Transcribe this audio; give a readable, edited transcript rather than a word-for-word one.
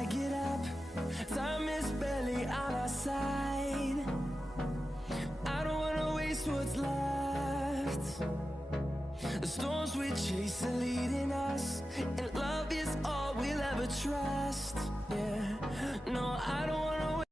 I get up, time is barely on our side. I don't wanna waste what's left. The storms we chase are leading us, and love is all we'll ever trust. Yeah, no, I don't wanna wait.